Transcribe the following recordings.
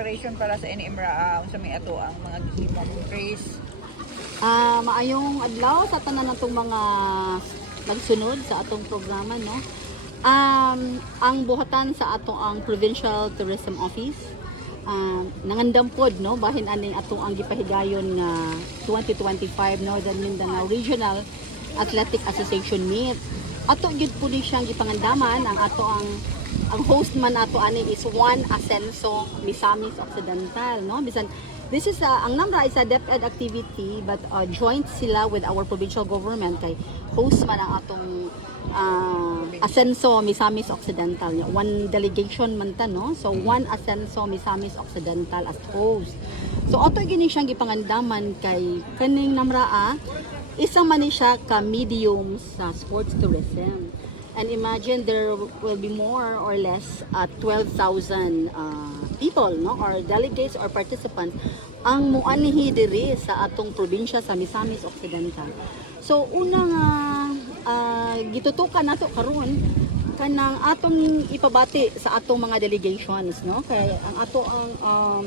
preparation para sa NMRA unsa may ato ang mga gihimong Grace? Maayong adlaw sa tanan natong mga nagsunod sa atong programa, no. Ang buhatan sa atong ang Provincial Tourism Office nangandam pod, no, bahin aning atong ang gipahigayon nga 2025 Northern Mindanao Regional Athletic Association Meet. Ato gyud po ni siyang gipangandaman ang ato ang host man ato ani is Juan Asenso Misamis Occidental, no. Bisan this is ang NAMRA is a DepEd activity but joint sila with our provincial government kay host man ang atong Asenso Misamis Occidental. One delegation man ta, no. So Juan Asenso Misamis Occidental as host. So ato gini siyang gipangandaman kay kaning NAMRA isa man ni siya ka medium sa sports tourism. And imagine there will be more or less 12,000 people, no, or delegates or participants ang muanhi diri sa atong probinsya sa Misamis Occidental. So una nga gitutukan nato karon kanang atong ipabati sa atong mga delegations, no, kay ang ato ang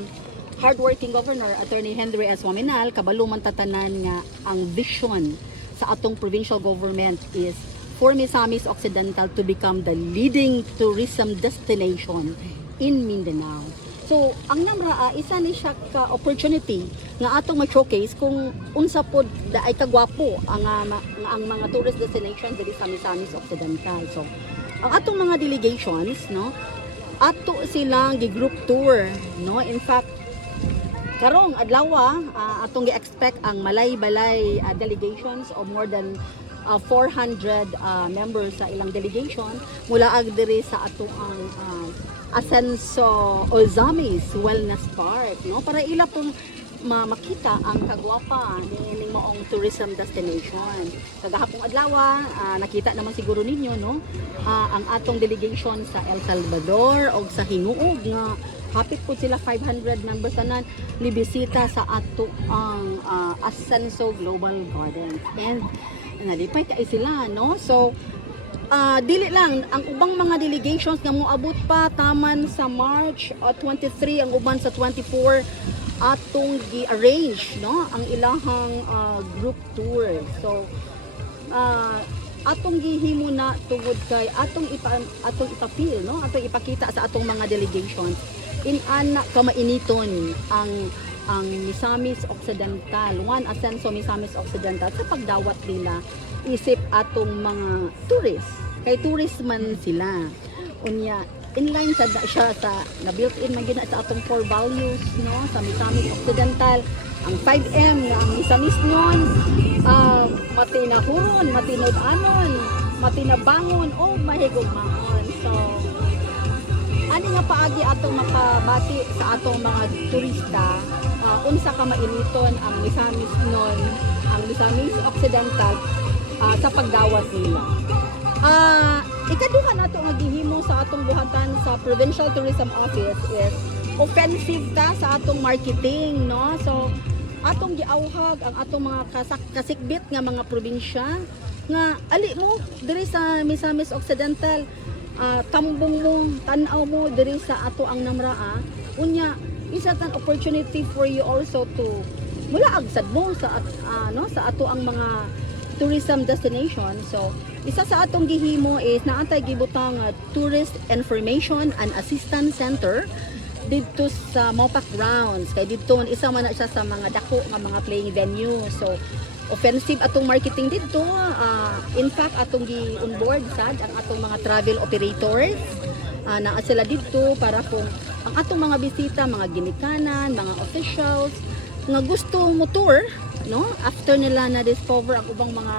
hardworking governor Attorney Henry S. Waminal kabalo man tatanan nga ang vision sa atong provincial government is for Misamis Occidental to become the leading tourism destination in Mindanao. So ang NAMRA isa ni siya ka opportunity nga atong ma-showcase kung unsa pod ay kagwapo ang mga tourist destination diri sa Misamis Occidental. So ang atong mga delegations, no, ato silang gi-group tour, no. In fact, karong adlaw atong gi-expect ang malay-balay delegations of more than 400 members sa ilang delegation mula diri sa atong Asenso Olzamis Wellness Park, no, para ila pong makita ang kagwapa ning maong tourism destination. Sa gahapong adlaw nakita naman siguro ninyo, no, ang atong delegation sa El Salvador o sa Hinuog nga hapit po sila 500 members tanan libisita sa ato ang Asenso Global Garden. And nalipay kay sila, no. So dili lang ang ubang mga delegations nga moabot pa taman sa March 23, ang uban sa 24 atong gi-arrange, no, ang ilahang group tour. So atong gihimo na tungod kay atong ipapil, no, atong ipakita sa atong mga delegations in ana kamainiton ang Misamis Occidental, Juan Asenso Misamis Occidental sa pagdawat nila isip atong mga tourist. Kay tourist man sila. Unya, inline siya sa na built-in man gina sa atong core values, no, sa Misamis Occidental. Ang 5M nga ang Misamis nyon, matinahuron, matinod-anon, matinabangon, o mahigugmaon. So, ani nga paagi atong makabati sa atong mga turista, unsa ka mainiton ang Misamis nun, ang Misamis Occidental sa pagdawat nila. Ikaduha nato nga gihimo sa atong buhatan sa Provincial Tourism Office is offensive ta sa atong marketing, no. So atong giawhag ang atong mga kasikbit nga mga probinsya nga ali mo diri sa Misamis Occidental, tambong mo, tan-aw mo diri sa ato ang NAMRA, unya isa tan opportunity for you also to mulaag sad mo sa no, sa ato ang mga tourism destination. So isa sa atong gihimo is naantay gibutang Tourist Information and Assistance Center dito sa Mopac Grounds. Kay dito isa man na siya sa mga dako nga mga playing venue. So offensive atong marketing dito. In fact atong gi-onboard sad ang atong mga travel operators na sila dito para kung ang atong mga bisita, mga ginikanan, mga officials nga gusto mo tour, no, after nila na discover ang ubang mga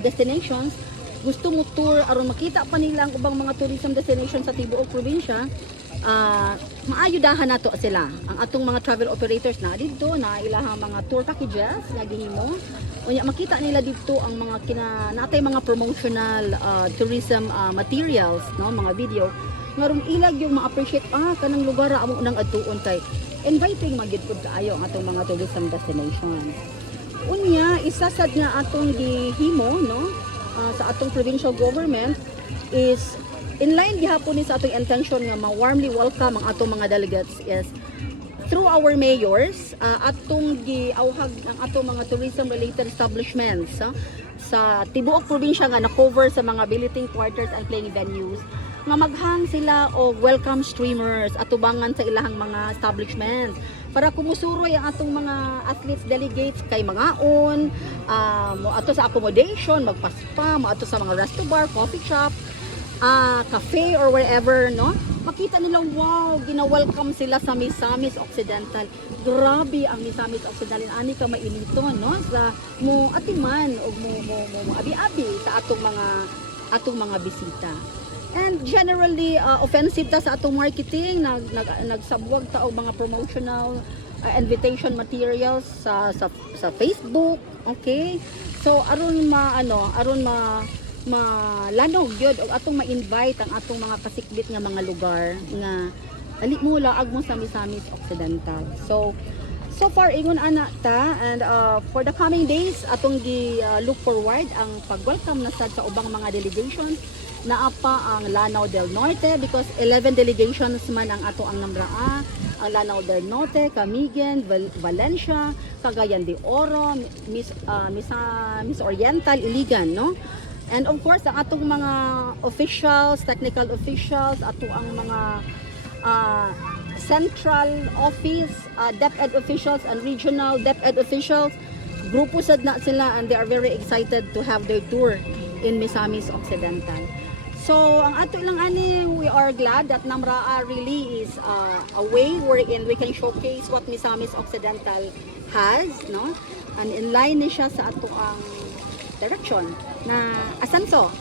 destinations, gusto mo tour aron makita pa nila ang ubang mga tourism destination sa tibuok probinsya, maayudahan nato sila. Ang atong mga travel operators na dito na ilahang mga tour packages nga gihimo, unya makita nila dito ang mga natay mga promotional tourism materials, no, mga video ngaron ilag yung ma-appreciate kanang lugar amo nang adtuon kay inviting magid pud kaayo ang atong mga tourism destination. Unya isa sad nga atong gihimo, no, sa atong provincial government is in line gihapon ni sa atong intention nga ma-warmly welcome ang atong mga delegates is through our mayors, atong giawhag ang atong mga tourism related establishments sa tibuok probinsya nga na-cover sa mga billeting quarters and playing venues nga maghang sila og welcome streamers atubangan sa ilahang mga establishments para kumusuroy ang atong mga athletes delegates kay mangaon, mo ato sa accommodation, magpaspa, mo ato sa mga resto bar, coffee shop, cafe or wherever, no? Makita nila, wow, gina-welcome sila sa Misamis Occidental. Grabe ang Misamis Occidental. Ani ka mainito, no? Sa mo atiman o mo abi-abi sa atong mga bisita. And generally, offensive ta sa atong marketing, nagsabwag ta og mga promotional invitation materials sa Facebook, okay? So aron malanog gyud og atong ma-invite ang atong mga kasikbit nga mga lugar nga ali mo laag mo sa Misamis Occidental. So far ingon ana ta, and for the coming days atong look forward ang pag-welcome na sad sa ubang mga delegations. Naa pa ang Lanao del Norte because 11 delegations man ang ato ang namraa, ang Lanao del Norte, Camiguin, Valencia, Cagayan de Oro, Miss Oriental, Iligan, no? And of course, ang atong mga officials, technical officials, ato ang mga central office, DepEd officials and regional DepEd officials, grupo sad na sila and they are very excited to have their tour in Misamis Occidental. So, ang ato lang ani, we are glad that Namraa really is a way wherein we can showcase what Misamis Occidental has, no? And in line ni siya sa ato ang direction na Asenso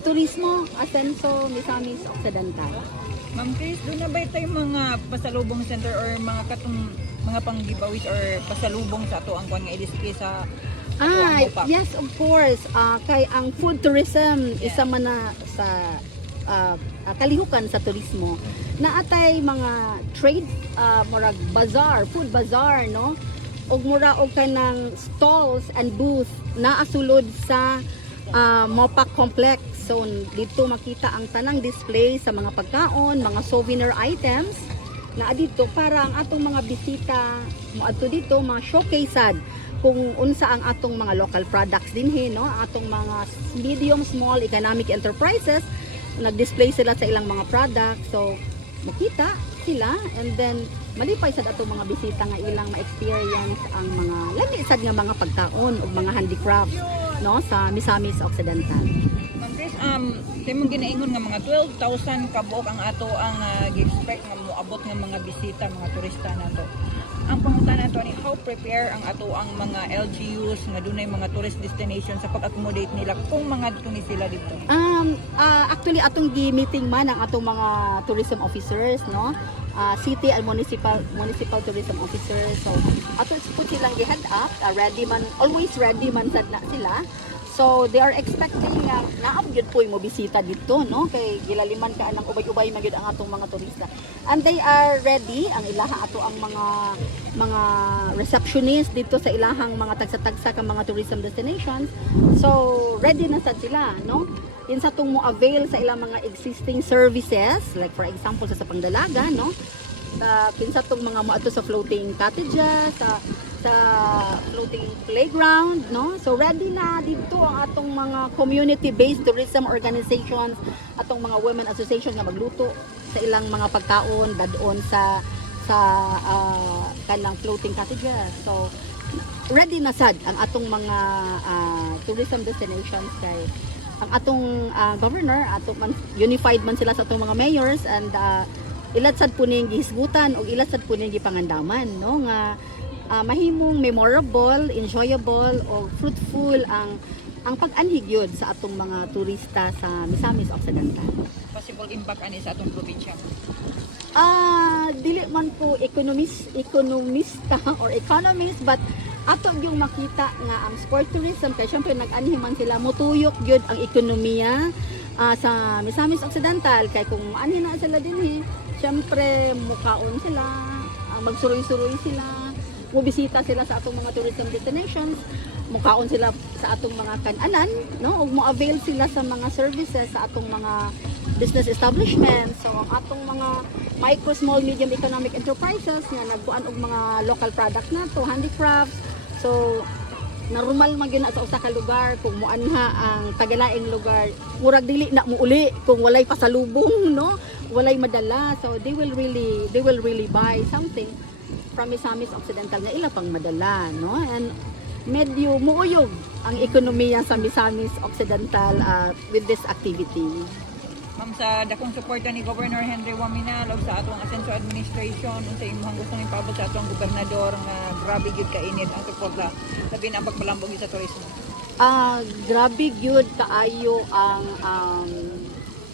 Turismo, Asenso Misamis Occidental. Ma'am Chris, doon na ba tayong mga pasalubong center or mga mga pang-giveaways or pasalubong sa ato ang kwan nga i-display sa yes, of course. Kay ang food tourism isa man na sa kalihukan sa turismo. Naatay mga trade murag bazaar, food bazaar, no? Og mura og kanang stalls and booth na asulod sa Mopac Complex. So dito makita ang tanang display sa mga pagkaon, mga souvenir items na dito para ang atong mga bisita mo adto dito ma-showcasead kung unsa ang atong mga local products dinhi, no? Atong mga medium small economic enterprises nag-display sila sa ilang mga products, so makita sila and then malipay sad atong mga bisita nga ilang ma-experience ang mga lami sad nga mga pagkaon ug mga handicrafts, no, sa Misamis Occidental. Ma'am Chris, timong ginaingon nga mga 12,000 kabuok ang ato ang gi-expect nga moabot nga mga bisita, mga turista nato. Ang pangutana nato ni how prepare ang ato ang mga LGUs nga dunay mga tourist destination sa pag-accommodate nila kung mga dito sila dito. Actually atong gi-meeting man ang atong mga tourism officers, no? City and municipal tourism officers. So ato put silang gi-head up, ready man, always ready man sad na sila. So they are expecting nga naabgyud po mo bisita dito, no? Kay gilaliman ka anang ubay-ubay magyud ang atong mga turista. And they are ready ang ilaha ato ang mga receptionist dito sa ilahang mga tagsa-tagsa ka mga tourism destinations. So ready na sad sila, no? In sa tong mo avail sa ilang mga existing services, like for example sa Pangdalaga, no? Kinsa tong mga maato sa floating cottages, sa floating playground, no? So ready na dito ang atong mga community-based tourism organizations, atong mga women association nga magluto sa ilang mga pagkaon dadon sa kanang floating cottages. So ready na sad ang atong mga tourism destinations kay ang atong governor, unified man sila sa atong mga mayors and ilat sad po ning gihisgutan o ilat sad po ning gipangandaman, no, nga mahimong memorable, enjoyable o fruitful ang pag-anhig yun sa atong mga turista sa Misamis Occidental. Possible impact ani sa atong probinsya. Dili man po ekonomista or economist, but ato yung makita nga ang sport tourism kay syempre nag-anhi man sila motuyok gyud ang ekonomiya sa Misamis Occidental kay kung anhi na sila dinhi, syempre mukaon sila, magsuroy-suroy sila, mubisita sila sa atong mga tourism destinations, mukaon sila sa atong mga kan-anan, no? Ug mo-avail sila sa mga services sa atong mga business establishments. So ang atong mga micro, small, medium economic enterprises nga nagkuan og mga local product na to, handicrafts. So normal man gyud na sa usa ka lugar kung moanha ang tagalaing lugar, murag dili na muuli kung walay pasalubong, no? Walay madala. So they will really buy something from Misamis Occidental na ila pang madala, no? And medyo muuyog ang ekonomiya sa Misamis Occidental with this activity. Ma'am, sa dakong suporta ni Governor Henry Waminal ug sa atong Asenso Administration, unsa imong gustong ipaabot sa atong gobernador nga grabe gyud kainit ang suporta labi na ang pagpalambog sa turismo? Grabe gyud kaayo ang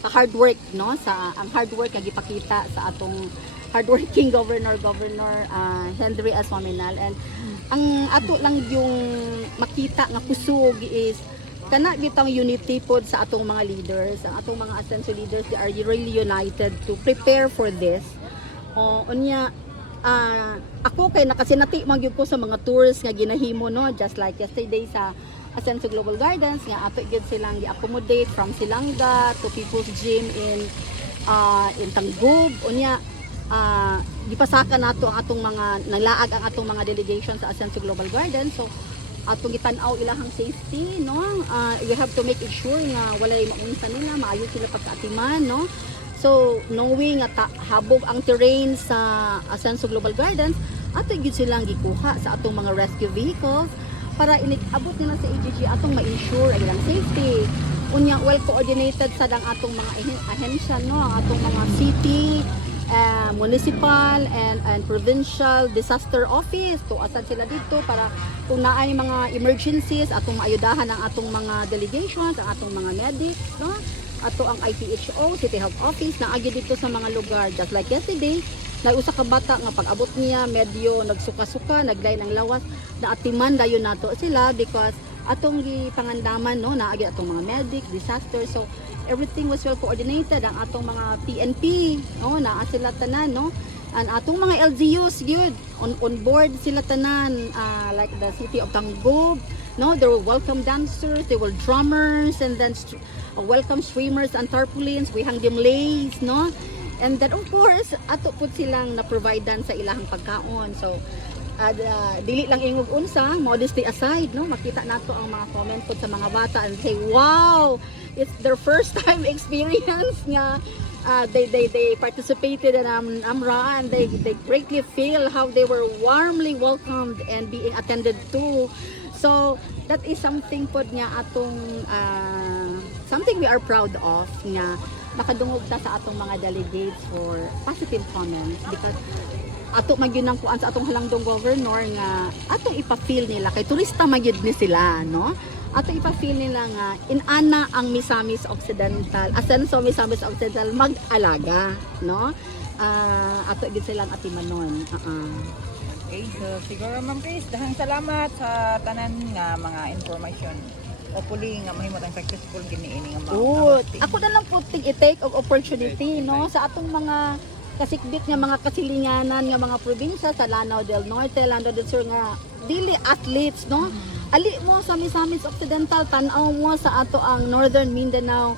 sa hard work, no? Sa ang hard work nga gipakita sa atong hardworking Governor Henry S. Waminal. And ang ato lang yung makita nga kusog is kana bitang unity pod sa atong mga leaders, ang atong mga Asenso leaders, they are really united to prepare for this. Unya ako kay nakasinati man gyud ko sa mga tours nga ginahimo, no, just like yesterday sa Asenso Global Gardens nga ato gyud silang gi-accommodate from Silanga to People's Gym in Tangub. Unya gipasaka nato ang atong mga nalaag ang atong mga delegation sa Asenso Global Gardens. So atong gitanaw ilahang safety, no? We have to make it sure nga walay maunsa nila, maayo sila pagkaatiman, no? So knowing nga habog ang terrain sa Asenso Global Gardens, ato gyud silang gikuha sa atong mga rescue vehicles para abot nila sa AGG atong ma-ensure ang ilang safety. Unya well coordinated sa dang atong mga ahensya, no? Ang atong mga city, municipal and provincial disaster office to asad sila dito para kung naay mga emergencies atong maayudahan ang atong mga delegations, ang atong mga medics, no? Ato ang IPHO, City Health Office na agi dito sa mga lugar. Just like yesterday, na usa ka bata nga pag-abot niya medyo nagsuka-suka, naglay ng lawas, na atiman dayon nato sila because atong gipangandaman, no, naagi atong mga medic, disaster. So everything was well coordinated. Ang atong mga PNP, no, naa sila tanan, no, and atong mga LGUs gyud on board sila tanan, like the city of Tangub, no, there were welcome dancers, there were drummers, and then welcome streamers and tarpaulins, we hang them lays, no, and then of course ato pud silang na-providean sa ilahang pagkaon. So dili lang ingog unsa, modesty aside, no, makita nato ang mga comment po sa mga bata and say, wow, it's their first time experience nga they participated in AMRA, and they greatly feel how they were warmly welcomed and being attended to. So that is something pod nga atong something we are proud of nga nakadungog ta sa atong mga delegates for positive comments, because ato magyud nang kuan sa atong halangdong governor nga atong ipa-feel nila kay turista magyud ni sila, no? Ato ipa-feel nila nga inana ang Misamis Occidental, Asenso Misamis Occidental mag-alaga, no? Ato gyud silang atimanon. Okay, so siguro Ma'am Chris, dahang salamat sa tanan nga mga information. Hopefully nga mahimot ang successful giniini nga mga ako na lang po i-take og opportunity, no, sa atong mga kasikbit nga mga kasilinganan nga mga probinsya sa Lanao del Norte, Lanao del Sur nga dili athletes, no. Ali mo sa Misamis Occidental, tan-aw mo sa ato ang Northern Mindanao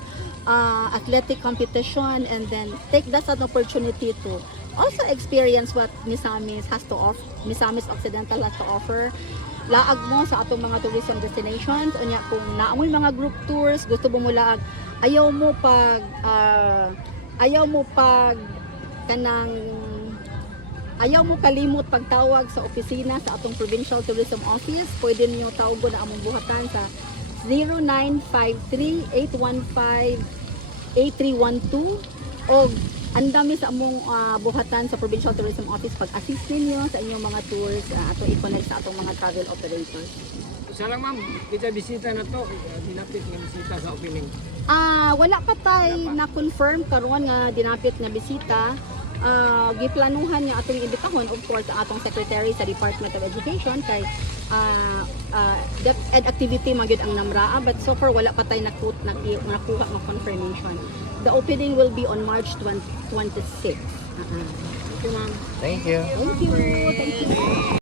athletic competition, and then take that as an opportunity to also experience what Misamis has to offer, Misamis Occidental has to offer. Laag mo sa atong mga tourism destinations, unya kung naamoy mga group tours, gusto mo laag, ayaw mo kalimot pagtawag sa opisina sa atong Provincial Tourism Office. Pwede niyo tawagon na among buhatan sa 0953-815-8312 o andami sa among buhatan sa Provincial Tourism Office pag-assist ninyo sa inyong mga tours, ato i-connect sa atong mga travel operators. Isa lang ma'am, kita bisita na to, dinapit nga bisita sa opening. Wala pa tayo na-confirm karon nga dinapit nga bisita. Giplanuhan nga atong imbitahon, of course, ang atong secretary sa Department of Education kay DepEd activity magyud ang namraa, but so far wala pa tayo nakuha ng confirmation. The opening will be on March 26. Thank you ma'am. Thank you. Thank you.